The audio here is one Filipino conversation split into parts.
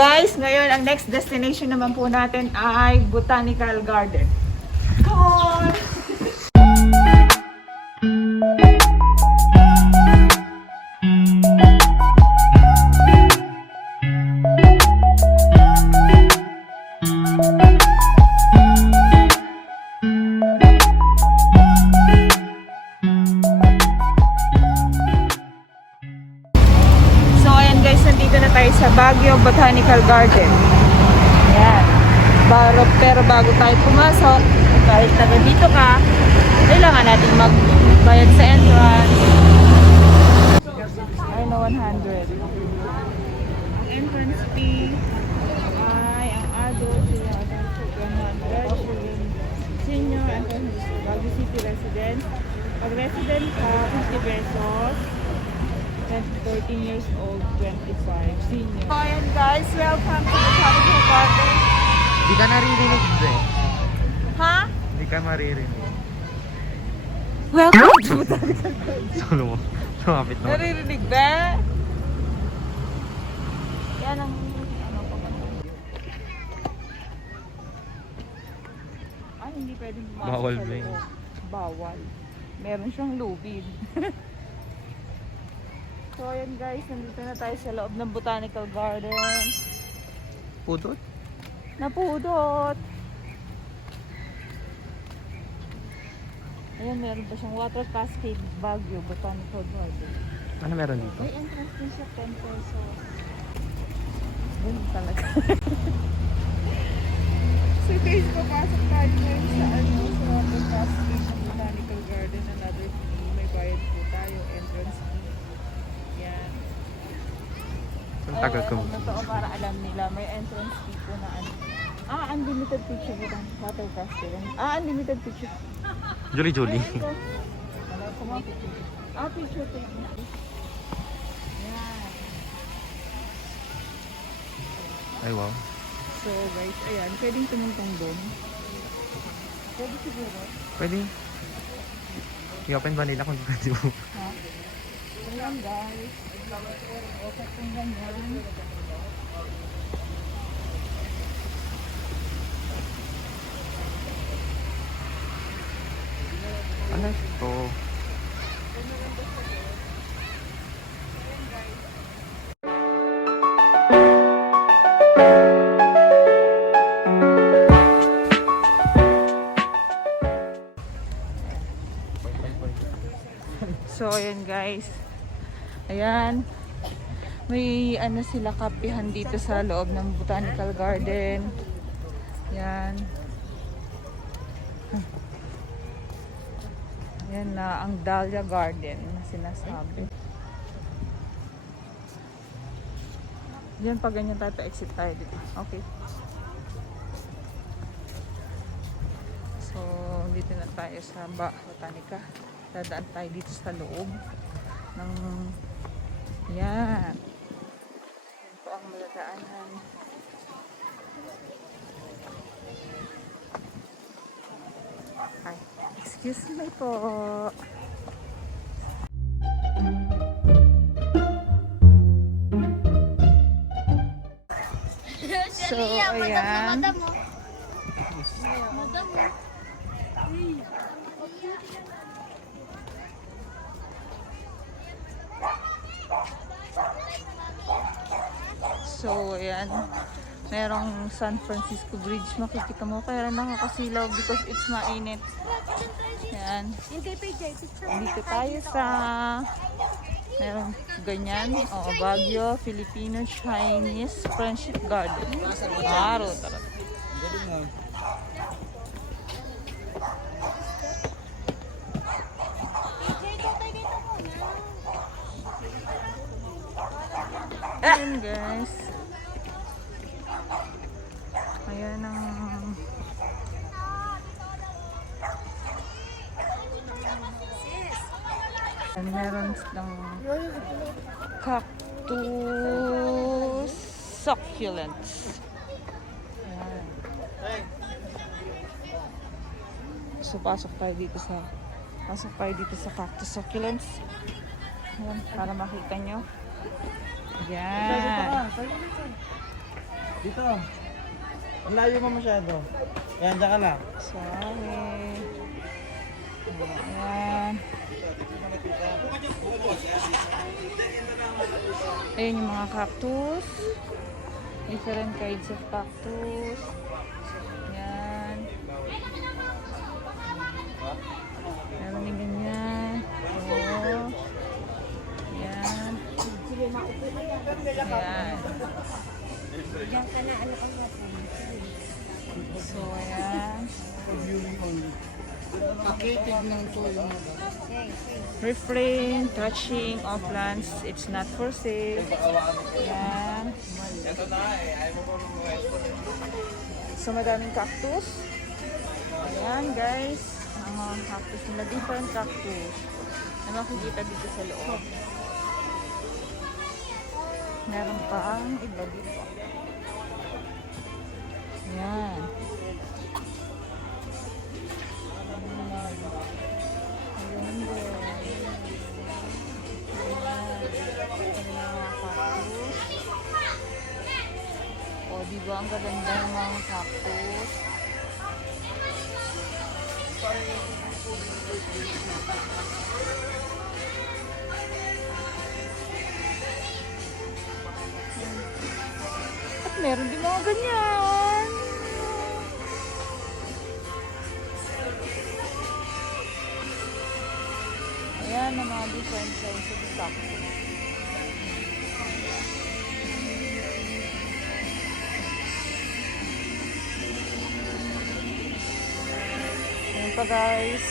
Guys, ngayon ang next destination naman po natin ay Botanical Garden. Come on! Sa Baguio Botanical Garden. Ayan. Pero bago tayo pumasok, kahit taga dito ka, kailangan natin magbayad sa entrance. Ay na 100. Ang entrance fee ay ang adult, 100, senior, and Baguio City resident. Pag resident ka, 50 pesos. 14 years old, 25, senior. So ayan guys, welcome to the Botanical Garden. Di ka naririnig, Dre. Ha? Di ka maririnig. Welcome to Botanical Garden. Solo mo. Sumapit naman. Naririnig ba? Yan ang ano pa ba? Ay, hindi pwedeng pumasok Bawal sa ba yun? loob. Bawal. Meron siyang lubid. So ayan guys, nandito na tayo sa loob ng Botanical Garden. Pudot? Napudot! Ayan, meron pa siyang water cascade Baguio Botanical Garden. Ano meron dito? May entrance din siya, 10 pesos. Ganun talaga. So guys, papasok tayo ngayon sa sa water cascade ng Botanical Garden. Another fee. May bayad po tayo, entrance fee. Yan. Ang tagal ko. Totoo para alam nila, may entrance fee po na ano. Unlimited picture po ng water cascade. Unlimited picture. Julie. Wala ko mga picture. Picture taking. Yan. Ay, wow. So guys, ayan, pwedeng tumuntong doon. Pwede siguro. Pwede. I-open ba nila kung pwede mo? Ha? Ayan guys. Okay kung ganyan. Ano ito? So ayan guys. Ayan. May ano sila kapihan dito sa loob ng Botanical Garden. Yan. Yan na ang Dahlia Garden na sinasabi. Diyan pag ganyan tayo, pa-exit tayo dito. Okay. So, dito na tayo sa Botanica. Dadaan tayo dito sa loob ng yan. Yan po ang maladaanan. Ay, excuse me po. So, ayan. So, ayan. Merong San Francisco Bridge. Makikita mo. Kaya nakakasilaw because it's mainit. Ayan. Dito tayo sa merong ganyan. O, Baguio, Filipino, Chinese, Friendship Garden. Maro talaga. Ayan guys. Ayan ang meron ng cactus succulents. Ayan. So pasok tayo dito sa cactus succulents. Ayan, para makita nyo. Ayan. Dito. Ang layo mo masyado. Ayan, dyan ka na. Sorry. Ayan. Ayan yung mga cactus. Different kinds of cactus. Ayan. Meron din ganyan. Oh. Ayan. Ayan. So, ayan. Refrain touching of plants. It's not for sale. Ayan. So, madaming cactus. Ayan, guys. Ang mga cactus nila. Different cactus. Na makikita dito sa loob. Meron pa ang iba dito. Ayan. Ayan din. O, diba ang gaganda ng mga cactus? At meron din mga ganyan. Ayan ang mga different kinds of cactus. Ayan pa guys.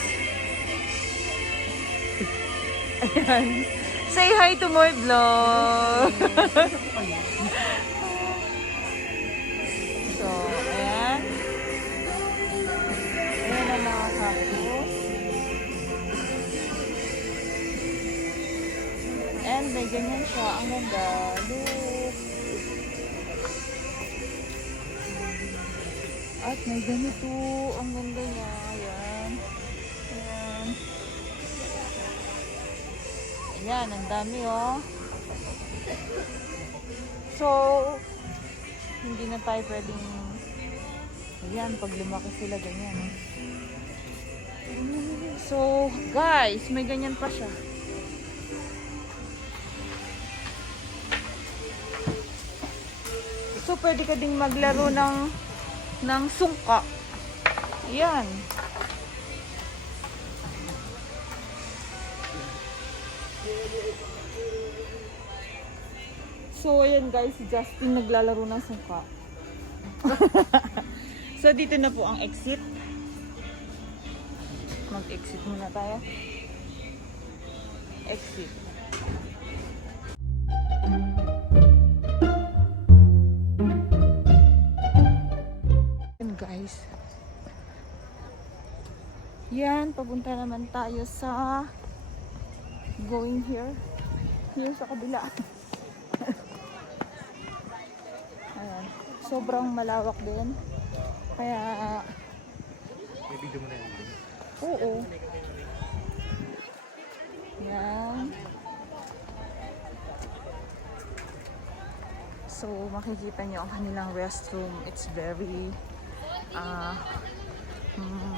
Ayan. Say hi to my vlog. So, ayan. Ayan ang mga cactus. And may ganyan siya. Ang ganda. Look. At may ganito. Ang ganda niya. Ayan. Ayan. Ayan. Ang dami oh. So, hindi na tayo pwedeng ayan, pag lumaki sila ganyan. So, guys, may ganyan pa siya. So, pwede ka ding maglaro ng sungka. Ayan. So, ayan guys, si Justin naglalaro ng sungka. So, dito na po ang exit. Mag-exit muna tayo. Exit. Ayan guys. Yan, papunta naman tayo sa going here. Here sa kabila. Ayan. Sobrang malawak din. Kaya May video mo na yan. oo. Yan. So, makikita nyo ang kanilang restroom. It's very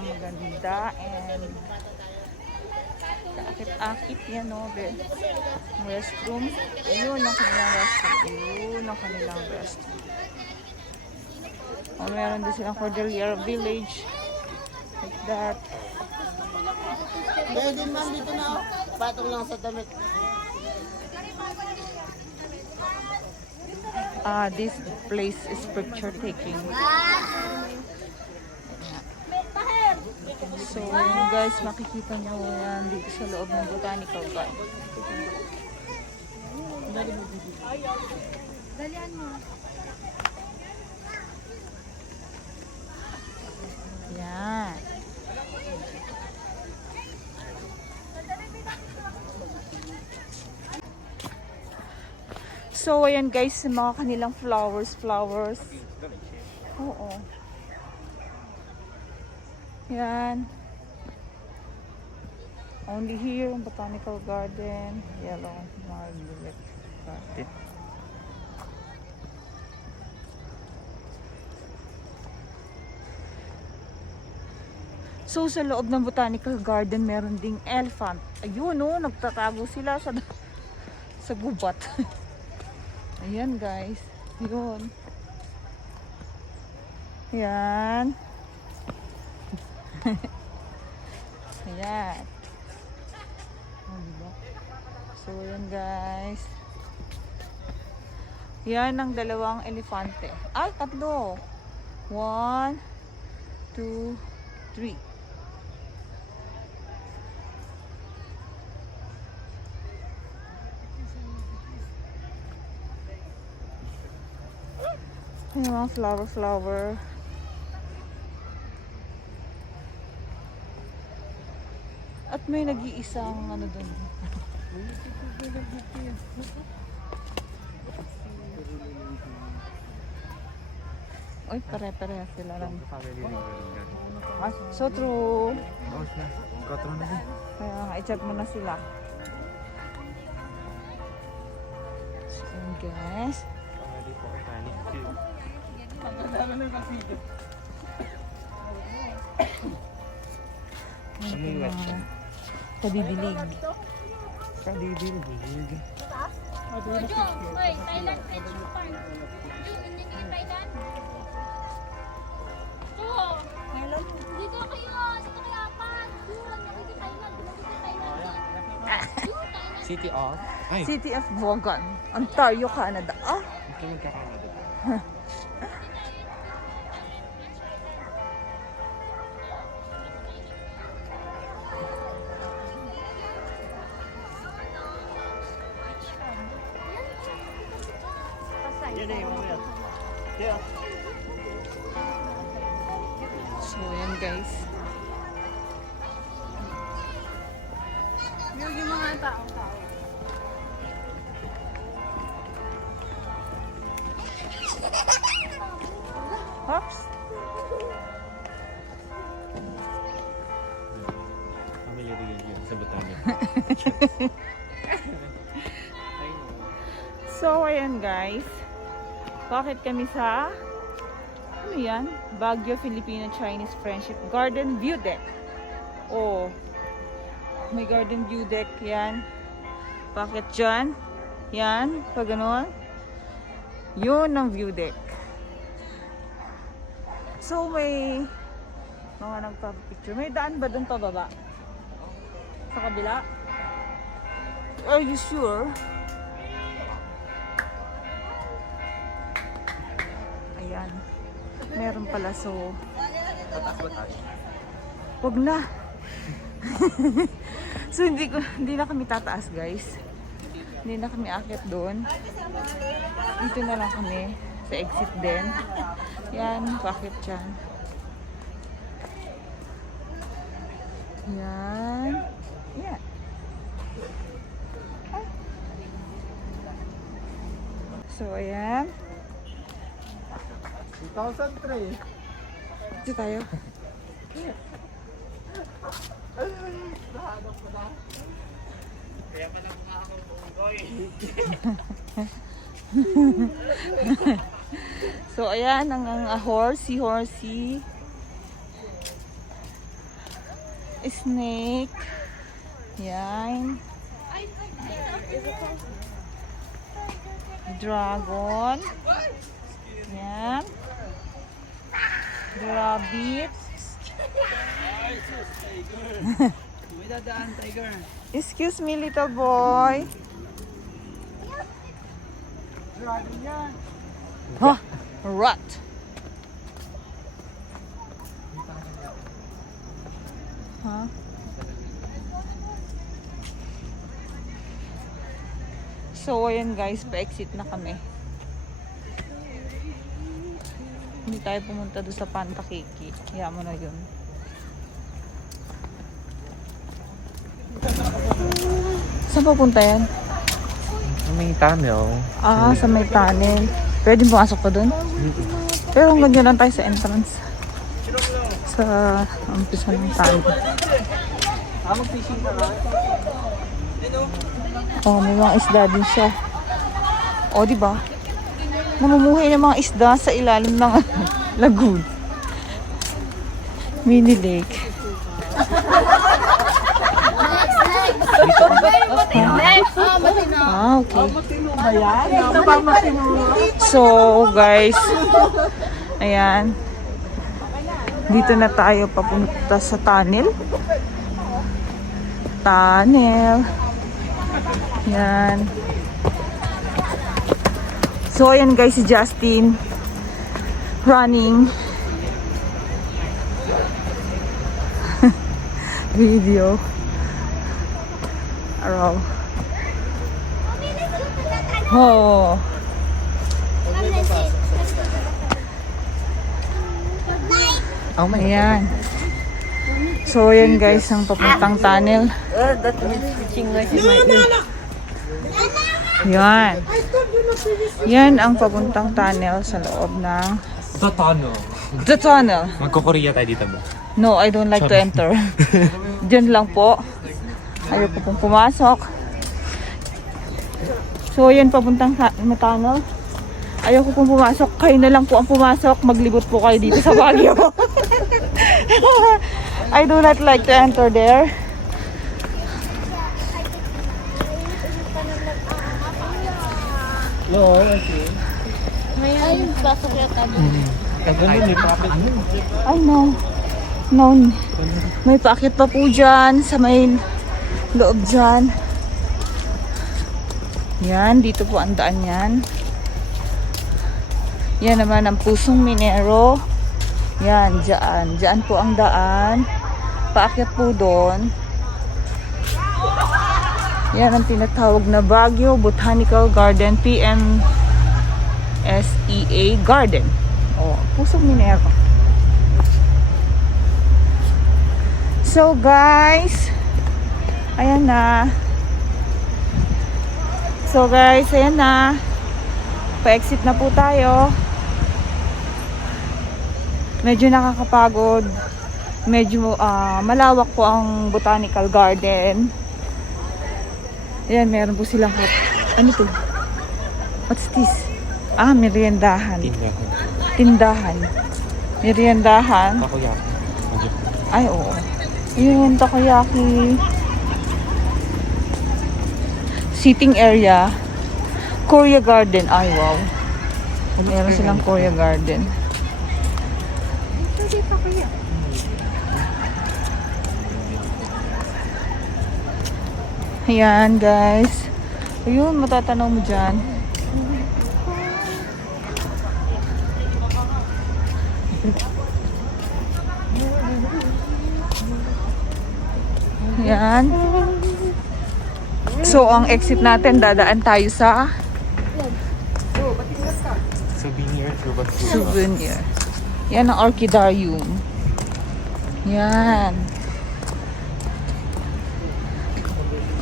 maganda and kaakit-akit yan, no? Restroom. Ayun ang kanilang restroom. Ayun ang kanilang restroom. O, meron din silang Cordillera Village. Like that. Kaya din ma'am dito na oh. Patong lang sa damit. This place is picture taking. So, yun guys, makikita nyo yan dito sa loob ng Botanical Garden. Dalian mo. Yan. So, ayan guys, mga kanilang flowers. Oo. Yan. Only here in Botanical Garden. Yellow Margaret Garden. So sa loob ng botanical garden meron ding elephant. Ayun oh, nagtatago sila sa gubat. Ayan guys. Yun. Ayan. Ayan. Oh, diba? So ayan guys. Yan ang dalawang elefante. Ay, tatlo. 1, 2, 3. Yung mga flower. At may nag-iisang ano doon. Uy, pare-pareha sila lang. Family reunion. Ah, so true. Bawas na. Katro na din. Kaya nga, i-chat mo na sila. So, yun guys. Family po kay Fanny. Kadidilig. Kadidilig. Wait, Thailand Friendship Park. Yung hindi kayo Thailand? Oo. Dito kayo apat. Yun, nakikita Thailand. Yun, Thailand. City of? Ay! City of Vaughan, Ontario, Canada. Ah, Ito magkakanada. so yan guys. Yung mga tao. Hops. Family reunion sa Batanes. So ayan guys. Bakit kami sa ano yan? Baguio Filipino-Chinese Friendship Garden View Deck. Oh. May garden view deck yan. Bakit dyan? Yan. Pag ganon. Yun ang view deck. So may mga nagpapapicture. May daan ba dun pababa? Sa kabila? Are you sure? Ayan. Meron pala, so Tatas ba tayo? wag na. So hindi na kami tataas guys. Hindi na kami akit doon. Dito na lang kami sa exit din. Yan, bakit dyan? Yan. Yan. Ay. So ayan. 2003. Dito tayo. So ayan ang horsey, snake, yan, dragon, yan, rabbit, May dadaan, tiger. excuse me little boy. Dragon yan. Huh? Rat. Huh? So, ayan guys, pa-exit na kami. Hindi tayo pumunta doon sa Pantakiki. Kaya mo na yun. Saan papunta yan? May tunnel. Ah, sa may tunnel. Pwede pumasok pa doon? Pero hanggang dyan lang tayo sa entrance. Sa umpisa ng tunnel. Mag-fishing ka ba? Oh, may mga isda din siya. Oh, di ba? Namumuhay ng mga isda sa ilalim ng lagoon. Mini lake. So, guys, ayan. Dito na tayo papunta sa tunnel. Tunnel. Ayan. So, ayan guys, si Justin running video. Araw. Oh. Oh my Ayan. So, ayan guys, ang papuntang tunnel. That means pitching like in my ear. Yan. Yan ang papuntang tunnel sa loob ng The tunnel. the tunnel. Magko-Korea tayo dito ba? No, I don't like to enter. Diyan lang po. Ayaw po pong pumasok. So, yan papuntang tunnel. Ayaw ko pong pumasok. Kayo na lang po ang pumasok. Maglibot po kayo dito sa Baguio. I do not like to enter there. No, okay. Ay, pasok yata. Kagano may profit. Ay, no. No. May paakyat pa po dyan sa may loob dyan. Yan, dito po ang daan yan. Yan naman ang Pusong Minero. Yan, dyan. Dyan po ang daan. Paakyat po doon. Yan ang tinatawag na Baguio Botanical Garden, PMSEA Garden. O, Pusong Minero. So guys, ayan na. So guys, ayan na. Pa-exit na po tayo. Medyo nakakapagod. Medyo malawak po ang botanical garden. Ayan, meron po silang ano to? What's this? Ah, meriendahan. Tindahan. Meriendahan. Takoyaki. Ay, oo. Yun, takoyaki. Sitting area. Korea Garden. Ay, wow. Meron silang Korea Garden. Ayan, guys. Ayun, matatanaw mo dyan. Ayan. So, ang exit natin, dadaan tayo sa souvenir. Yan ang Orchidarium. Yan.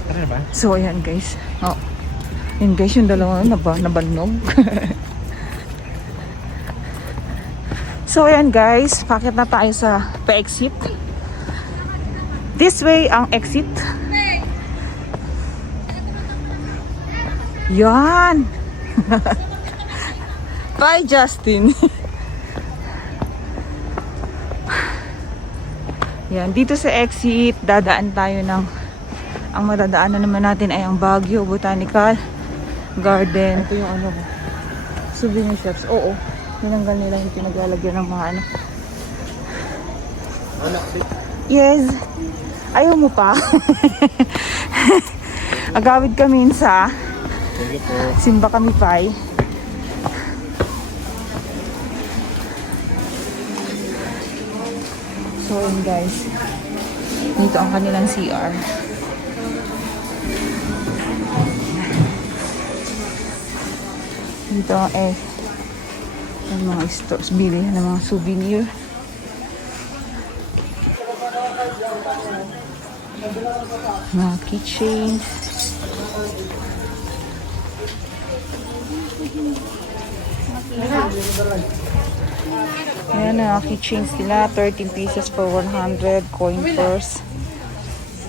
Tara na ba? So, ayan guys. Oh. Yan guys, yung dalawa nabanog. So, ayan guys. Pakit na tayo sa pa-exit. This way ang exit. Yan. Bye, Justin. Yan, dito sa exit, dadaan tayo ng ang madadaanan naman natin ay ang Baguio Botanical Garden. Ito yung ano ko. Souvenir shops. Oo. Tinanggal nila yung pinaglalagyan ng mga ano. Anak, Yes. Ayaw mo pa. Agawid kami sa sige po. Simba kami Pai. So yun guys. Dito ang kanilang CR. Dito ang mga stores, bili ng mga souvenir. Mga keychains. Ayan na, keychains nila. 13 pieces for 100. Coin purse.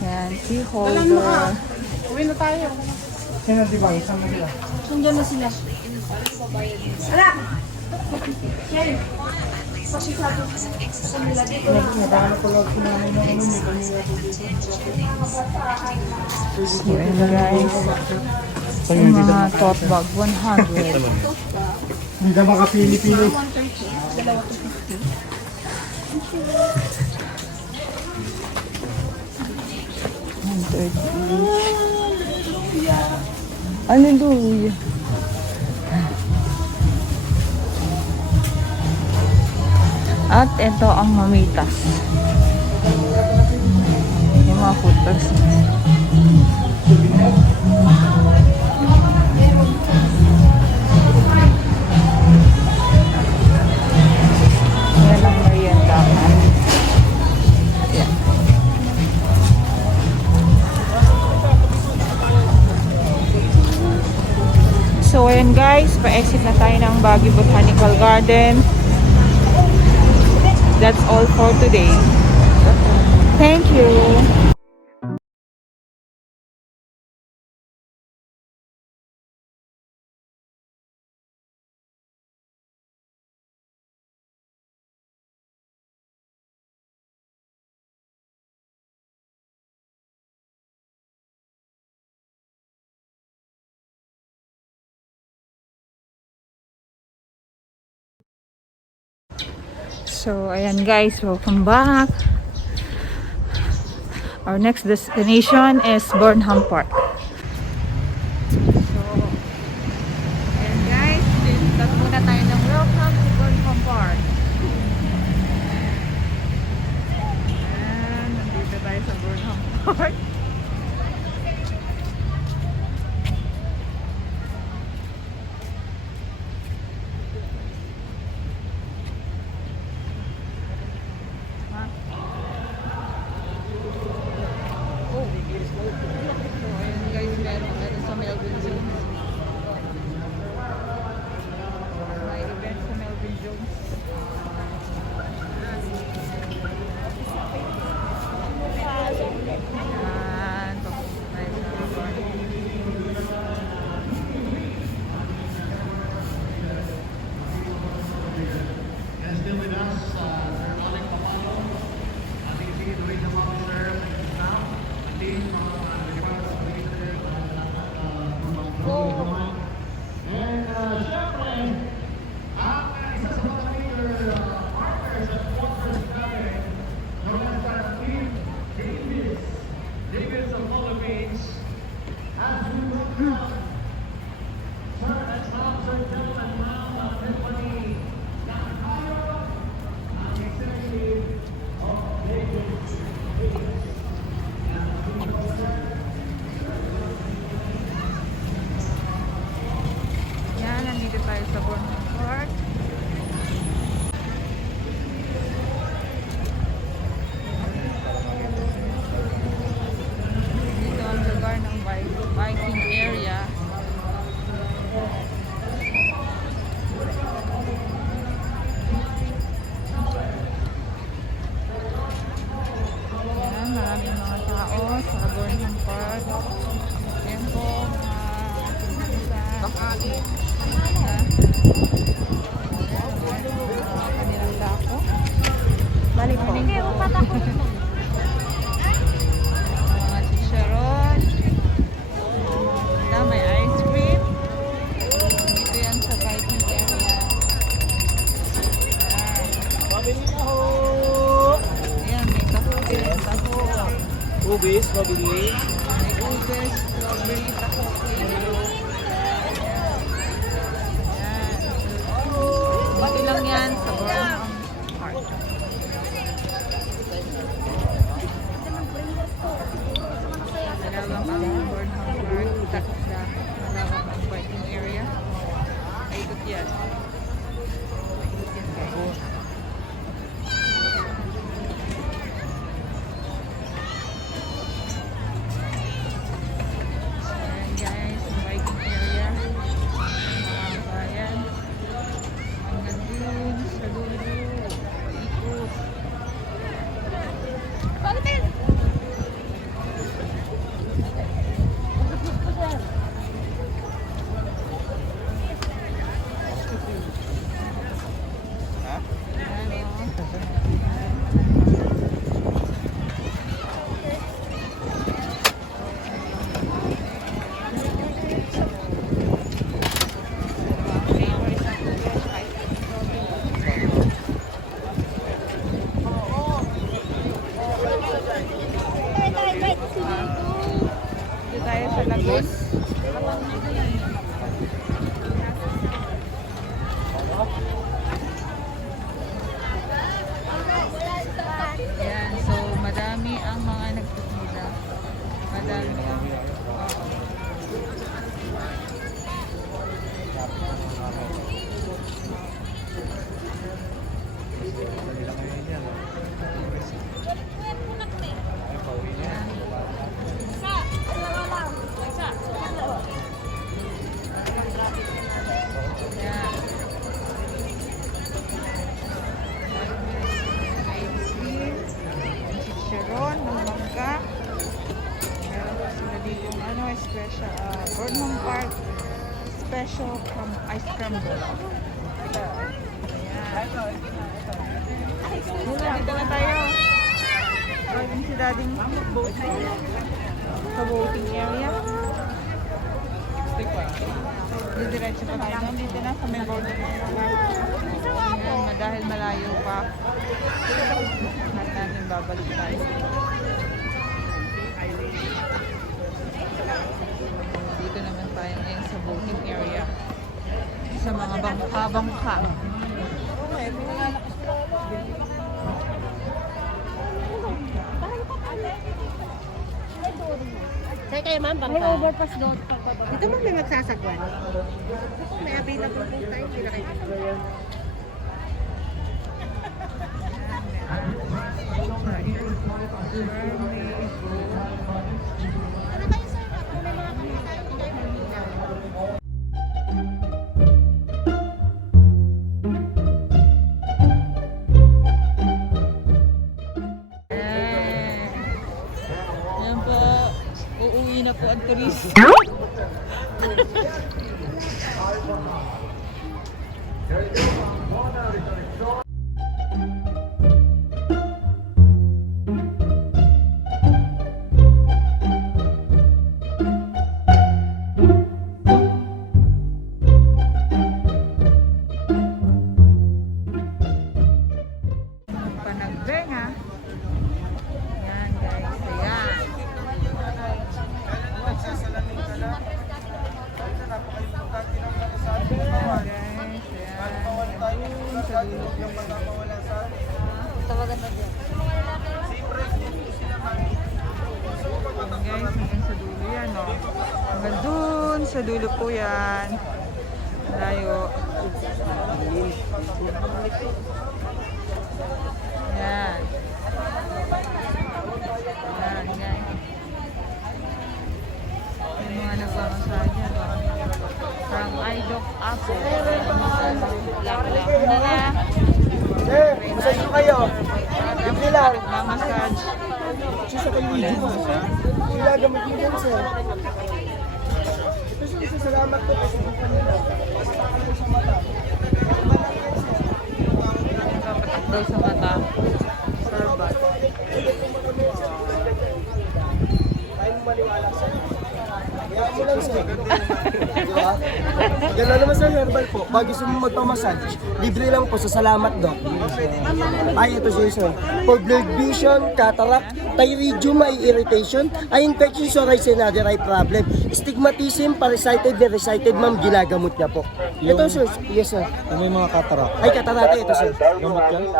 Ayan, key holder. Uwi na tayo. Sino di ba? Isang na sila. Nandiyan na sila. So, ayan guys. Yung mga tote bag, 100. Hindi na makapili-pili. Hallelujah. At ito ang mamitas. Yung mga food persons. Yan ang merienda. Yan. So, ayan guys, pa-exit na tayo ng Baguio Botanical Garden. That's all for today. Thank you. So, ayan guys, welcome back. Our next destination is Burnham Park. So, ayan guys, start muna tayo ng welcome to Burnham Park. Ayan, nandito tayo sa Burnham Park. Yan, nandito tayo sa Burnham Park. Dito ang lugar ng biking area. Yan, maraming mga tao sa Burnham Park. Yan po, kanilang dako. Bali po. Hindi, upat ako. Mga chicharon. May ice cream. Dito yan sa biking area. Mabili na ho! Ayan, may kahote. Taho. Ubis, mabili. May ubes, strawberry, taho. Dito lang yan sa Burnham Park. Malawak ang Burnham Park. Takot siya. Malawak ang parking area. Ikot yan. Ikot yan guys. Ayan guys, ang biking area. Mga bayan. Hanggang dun sa dulo. Ikot. tayo sa Lagos. Yan, so madami ang mga nagtitinda. Madami ang yan. Chicharon ng mangga. Meron pa sila dito ano, special Boardman Park special from ice crumble. Ayan. Dito na tayo. Driving si dading sa boating area. Didiretso pa tayo. Dito na sa may border. Ayan, dahil malayo pa. Not natin babalik tayo. Dito naman tayo ngayon sa boating area. Sa mga bangka-bangka. Saan kayo ma'am? Bangka? May overpass doon. Dito ma'am may magsasagwan. May available po tayo. Hindi na kayo. Ayan po, uuwi na po ang turista. Panagbenga. Yan guys, ayan. Tawagan na din. Guys, hanggang sa dulo yan, no? Hanggang dun sa dulo po yan. Layo. Yan. Yan, guys. May mga nagmamasahe dyan, no? From iDoc Apple. Lak-lak na na. Eh, masaya nyo kayo. Libre lang. Nagmamassage. Sisa kayo dito. Sila gamit nyo yan, sir. Ito siya, salamat po kasi hindi kanila. Nagpapatak daw sa mata. Sorbat. Tayo mo maniwala, sir. Kaya mo lang, sir. Diba? Gano'n naman sa herbal po. Pag gusto mo magpamassage, libre lang po sa Salamat Doc. Ay, ito siya, sir. For blood vision, cataract, pterygium, eye irritation, eye infection, psoriasis, and other eye problem. Stigmatism, parasited, neresited, ma'am, ginagamot niya po. Ito, sir. Yes, sir. May mga katarak. Ay, katarata ito, sir. Gamot yan?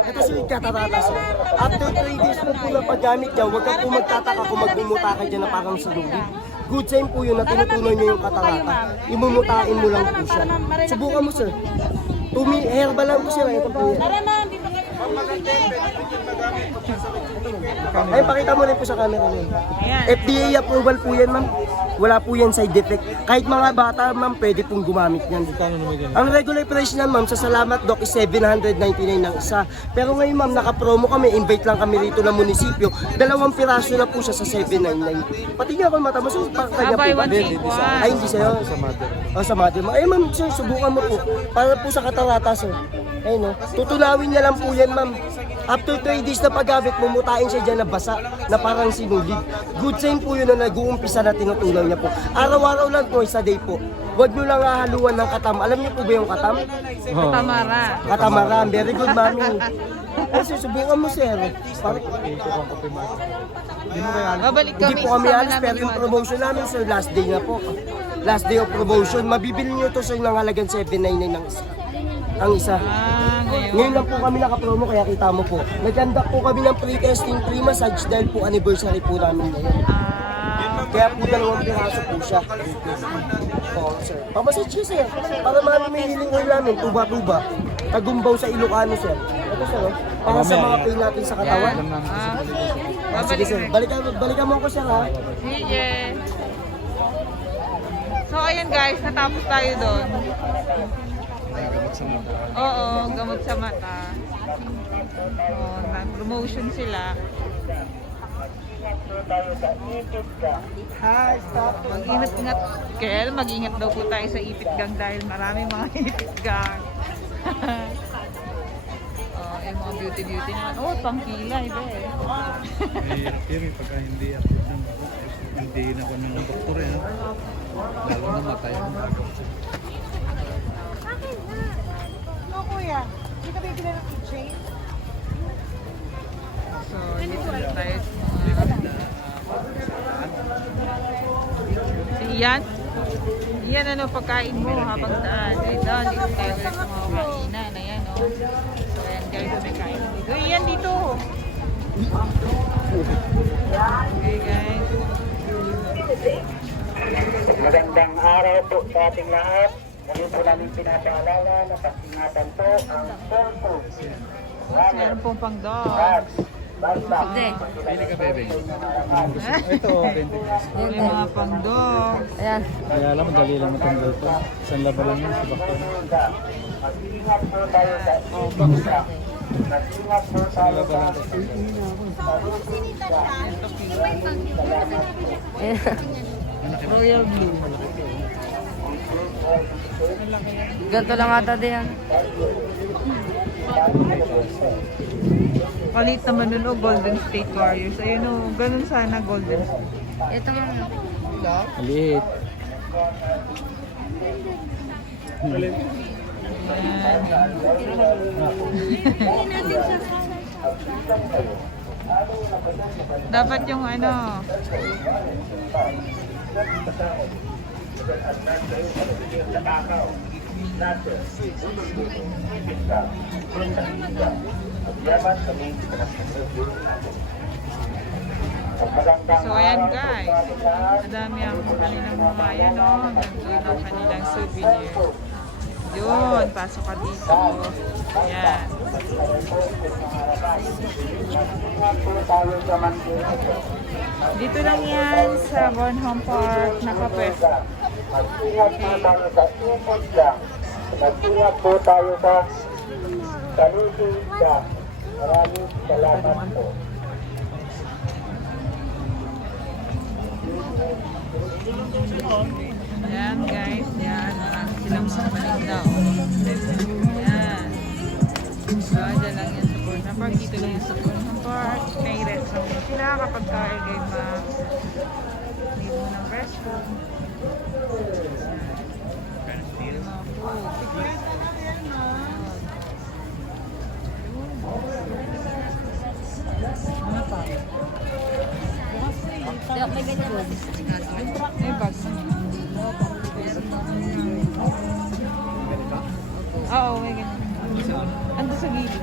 Ito sir, katarata, sir. After 3 days mo po na paggamit niya, huwag ka po magtataka kung magmumuta ka dyan na parang sinulid. Good sign po yun na tinutunan niyo yung katarata. Imumutain mo lang po siya. Subukan mo, sir. Herbal lang po sir. Ito po yan. Ay, pakita mo rin po sa camera niyo. Ayan. FDA approval po yan, ma'am. Wala po yan side effect. Kahit mga bata, ma'am, pwede pong gumamit yan. Ang regular price niyan, ma'am, sa Salamat Doc is 799 ng isa. Pero ngayon, ma'am, naka-promo kami. Invite lang kami rito ng munisipyo. 2 piraso na po siya sa 799. Pati nga ako mata, mas kanya po Buy ba? one, take one. Ay, hindi sa'yo. Sa mother. Oh, sa mother. Ay, ma'am, sir, subukan mo po. Para po sa katarata, sir. Ayun, no. Tutunawin niya lang po yan, ma'am. After 3 days na paggamit, mumutain siya dyan na basa, na parang sinulid. Good sign po yun na nag-uumpisa na tinutunaw niya po. Araw-araw lang po, isa day po. Huwag nyo lang hahaluan ng katam. Alam niyo po ba yung katam? Tamara. Katamaran. Very good, mami. Kasi subukan mo, sir. Babalik kami Hindi po kami kasama alis, namin pero yung promotion namin, sir, last day na po. Last day of promotion. Mabibili nyo to, sir, ng halagang 799 ng isa. Ang isa. Ngayon. Ngayon lang po kami nakapromo, kaya kita mo po. Nag-conduct po kami ng pre-testing, pre-massage dahil po anniversary po namin ngayon. Kaya po 2 piraso po siya. Oo, sir. Pamassage siya, sir. Para mami may healing oil namin, tuba-tuba. Tagumbaw sa Ilocano, sir. Ito, sir, oh. Para sa mga pain natin sa katawan. Sige, sir. Balikan mo ko, sir, ha? Sige. So, ayan guys, natapos tayo doon. Oo, gamot sa mata. Oo, nag-promotion sila. Mag-ingat-ingat, Kel. Mag-ingat daw po tayo sa ipit gang dahil marami mga ipit gang. Oh, yung mga beauty naman. Oh, pangkilay, be. Mahirap yun eh, pagka hindi ako hindi na ako ng doktor eh. No? Lalo na matay ako. No, kuya. Hindi ka bibili ng keychain? So, dito na tayo sa mga... Si Ian? Ian, ano pagkain mo habang daan? Ay, daan, dito tayo ulit sa mga kainan. Ayan, oh. So, ayan guys, may kain dito. Ian, dito! Okay, guys. Magandang araw po sa ating lahat. Muli po namin pinapaalala na pag-ingatan po ang cellphone. Meron pong pang dogs. Pili ka, bebe. Ito, 20 pesos. May mga pang dogs. Kaya alam mo, dali lang matanggal to. Isang laban lang yun sa bakto. Mag-ingat po tayo sa itinda. Mag-ingat po tayo sa Royal Blue. Ganto lang ata din yan. Palit naman nun, oh, Golden State Warriors. Ayun, oh, ganun sana Golden State. Ito nga. Maliit. Dapat yung ano, so ayan guys, madami ang kanilang mga yan, oh, nandun ang kanilang souvenir. Yun, pasok ka dito. Ayan. Dito lang yan sa Bonham Park, nakapwesto. Mag-ingat po tayo sa itinda. Mag-ingat po tayo sa kanitinda. Maraming salamat po. Ayan guys, yan. Marami silang mga paninda. Ayan. So, dyan lang yan sa Bonham Park. Dito lang yan sa Bonham Park. May restroom na sila kapag kayo kayo need mo ng restroom. Ayan. Mga food. Ano pa? May bag. Oo, may ganyan. Ando sa gilid.